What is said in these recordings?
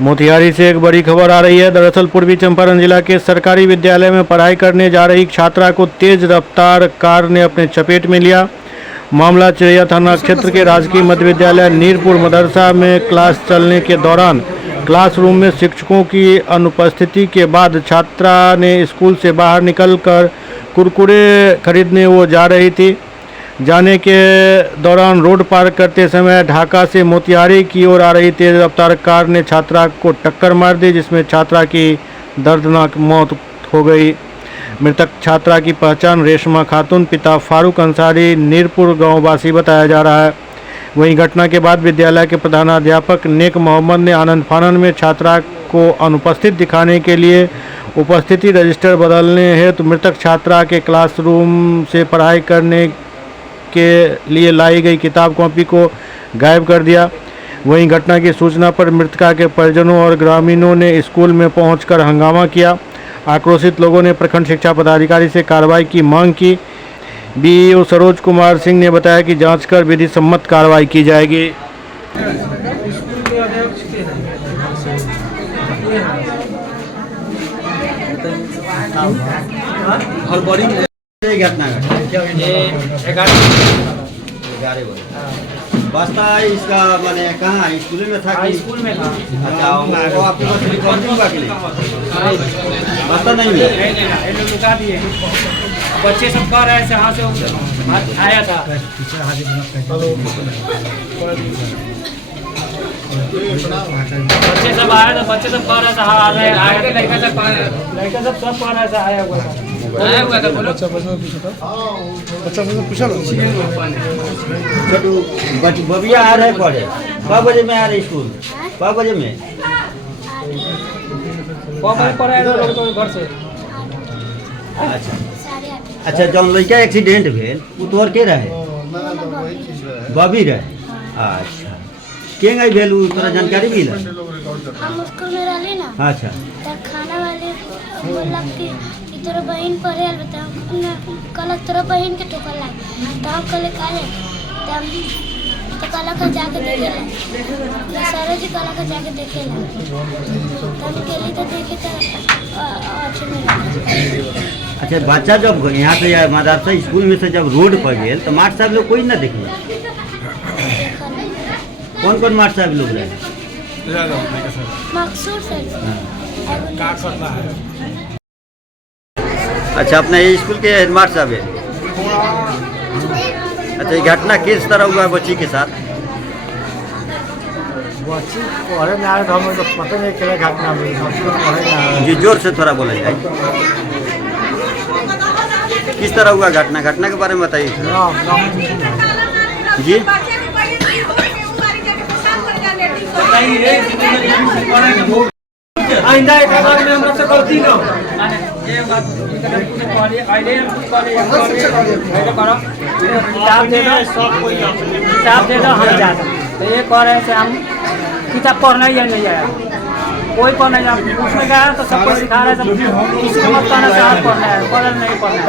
मोतिहारी से एक बड़ी खबर आ रही है। दरअसल पूर्वी चंपारण जिला के सरकारी विद्यालय में पढ़ाई करने जा रही छात्रा को तेज रफ्तार कार ने अपने चपेट में लिया। मामला चिरैया थाना क्षेत्र के राजकीय मध्य विद्यालय नीरपुर मदरसा में क्लास चलने के दौरान क्लासरूम में शिक्षकों की अनुपस्थिति के बाद छात्रा ने स्कूल से बाहर निकलकर कुरकुरे खरीदने वो जा रही थी। जाने के दौरान रोड पार करते समय ढाका से मोतिहारी की ओर आ रही तेज रफ्तार कार ने छात्रा को टक्कर मार दी, जिसमें छात्रा की दर्दनाक मौत हो गई। मृतक छात्रा की पहचान रेशमा खातून पिता फारूक अंसारी नीरपुर गांव वासी बताया जा रहा है। वहीं घटना के बाद विद्यालय के प्रधानाध्यापक नेक मोहम्मद ने आनंद फानन में छात्रा को अनुपस्थित दिखाने के लिए उपस्थिति रजिस्टर बदलने हेतु मृतक छात्रा के क्लासरूम से पढ़ाई करने के लिए लाई गई किताब कॉपी को गायब कर दिया। वहीं घटना की सूचना पर मृतका के परिजनों और ग्रामीणों ने स्कूल में पहुंचकर हंगामा किया। आक्रोशित लोगों ने प्रखंड शिक्षा पदाधिकारी से कार्रवाई की मांग की। बीईओ सरोज कुमार सिंह ने बताया कि जांच कर विधि सम्मत कार्रवाई की जाएगी। बस्ता इसका मैंने कहाँ स्कूल में था? स्कूल में था। अच्छा, वो आपके पास रिकॉर्डिंग होगा कि नहीं? बस्ता नहीं है। ये लोग लुका दिए। बच्चे सब कह रहे हैं यहाँ से आया था। बच्चे सब आए थे, बच्चे सब कह रहे थे हाँ आ रहे आया था। लड़का सब कह रहे थे आया हुआ था। आया हुआ था बोलो। बच्चा पूछा लो। बबिया आ रहे पढ़े 5 बजे में आ रहे स्कूल 5 बजे में। 5 बजे पढ़े लोग तो घर से। अच्छा जौन लड़का एक्सीडेंट भेल वो तोहर के रहे? बबी रहे। अच्छा के गई भेल तोरा जानकारी भी है? हम स्कूल में रहली ना। अच्छा तब खाना वाले बोला कि तोरा बहन पढ़े आल बता कल तोरा बहन के ठोकर लाग तो हम कल का है तो कल का जाके देखेला सरोज जी कल का जाके देखेला तब केली तो देखे तो अच्छे में। अच्छा बच्चा जब यहाँ से मदरसा स्कूल में से जब रोड पर गए तो मास्टर साहब लोग कोई ना देखे? कौन कौन मास्टर साहब लोग रहे? मकसूद सर। अच्छा अपना ये स्कूल के हेडमास्टर साहब है। अच्छा ये घटना किस तरह हुआ बच्ची के साथ? बच्ची पढ़े में आए तो हमें तो पता नहीं चला घटना में। जी जोर से थोड़ा बोला जाए। किस तरह हुआ घटना? घटना के बारे में बताइए जी। आइंदा एक बार में हमरा से गलती ना ये बात पहले आइले हम कुछ करे पहले करो किताब दे दो सब कोई किताब दे दो हम जा तो ये कह रहे हैं हम किताब पढ़ना ही नहीं आया कोई पढ़ना नहीं उसमें गया तो सबको सिखा रहे सब किसी मत कहना चाह पढ़ना है पढ़ना नहीं पढ़ना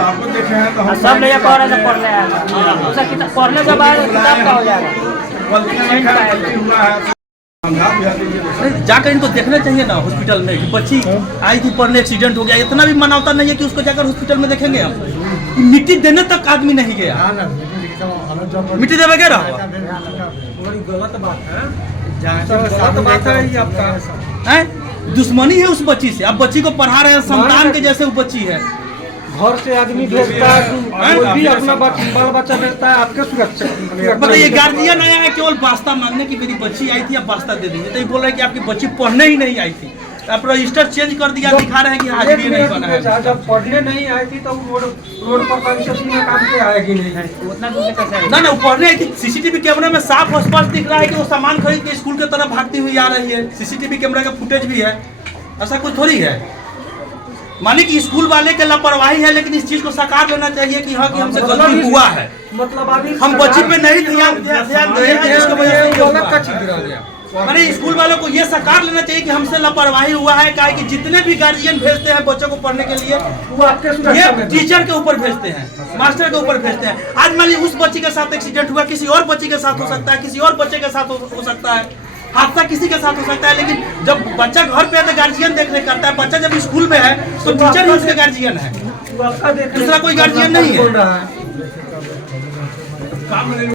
है सब नहीं कह रहे हैं पढ़ना है उसका किताब पढ़ने जब आए किताब का हो जाएगा। जाकर इनको देखना चाहिए ना हॉस्पिटल में कि बच्ची आई थी पढ़ने एक्सीडेंट हो गया। इतना भी मानवता नहीं है कि उसको जाकर हॉस्पिटल में देखेंगे हम। मिट्टी देने तक आदमी नहीं गया। मिट्टी देवे गया गलत बात है आपका। दुश्मनी है उस बच्ची से। अब बच्ची को पढ़ा रहे हैं संतान के जैसे वो बच्ची है। घर से आदमी भेजता है कोई भी अपना बाल बच्चा भेजता है आपके सुरक्षा। मतलब ये गार्जियन आया है केवल वास्ता मांगने की मेरी बच्ची आई थी आप वास्ता दे दीजिए। तो ये बोल रहे हैं कि आपकी बच्ची पढ़ने ही नहीं आई थी। आप रजिस्टर चेंज कर दिया दिखा रहे हैं कि आज भी नहीं बना है। जब पढ़ने नहीं आई थी तो रोड पर कंस्ट्रक्शन में काम से आएगी नहीं उतना दूर से कैसे ना वो पढ़ने आई थी। सीसीटीवी कैमरे में साफ और स्पष्ट दिख रहा है कि वो सामान खरीद के स्कूल की तरफ भागती हुई आ रही है। सीसीटीवी कैमरा का फुटेज भी है। ऐसा कुछ थोड़ी है। माने कि स्कूल वाले के लापरवाही है लेकिन इस चीज को साकार लेना चाहिए कि हाँ कि हमसे गलती हुआ है। मतलब अभी हम बच्ची पे नहीं ध्यान दे रहे हैं जिसकी वजह से गलत का चीज गिरा गया। मैंने स्कूल वालों को ये साकार लेना चाहिए कि हमसे लापरवाही हुआ है। क्या कि जितने भी गार्जियन भेजते हैं बच्चों को पढ़ने के लिए वो आपके ये टीचर के ऊपर भेजते हैं, मास्टर के ऊपर भेजते हैं। आज मान लीजिए उस बच्ची के साथ एक्सीडेंट हुआ, किसी और बच्ची के साथ हो सकता है, किसी और बच्चे के साथ हो सकता है। हादसा किसी के साथ हो सकता है, लेकिन जब बच्चा घर पे है तो गार्जियन देख रेख करता है। बच्चा जब स्कूल में है तो टीचर ही उसके गार्जियन है, दूसरा कोई गार्जियन नहीं है।